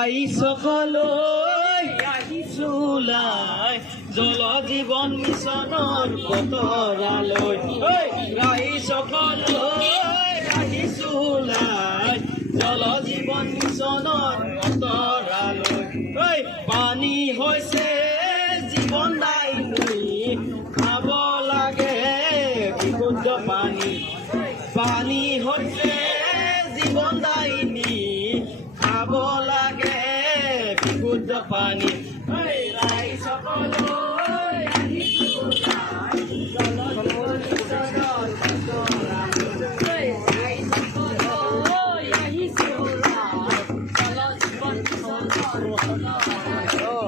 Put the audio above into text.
ৰাইজসকললৈ আহিছোঁ ওলাই জল জীৱন মিছনৰ বতৰালৈ ৰাইজসকললৈ আহিছোঁ ওলাই জল জীৱন মিছনৰ বতৰালৈ পানী হৈছে জীৱন দায়িনী খাব লাগে বিশুদ্ধ পানী পানী হৈছে জীৱন দায়িনী খাব লাগে বিশুদ্ধ পানী ৰাইজসকললৈ আহিছোঁ ওলাই জল জীৱন মিছনৰ বতৰালৈ ৰাইজসকললৈ আহিছোঁ ওলাই জল জীৱন মিছনৰ বতৰালৈ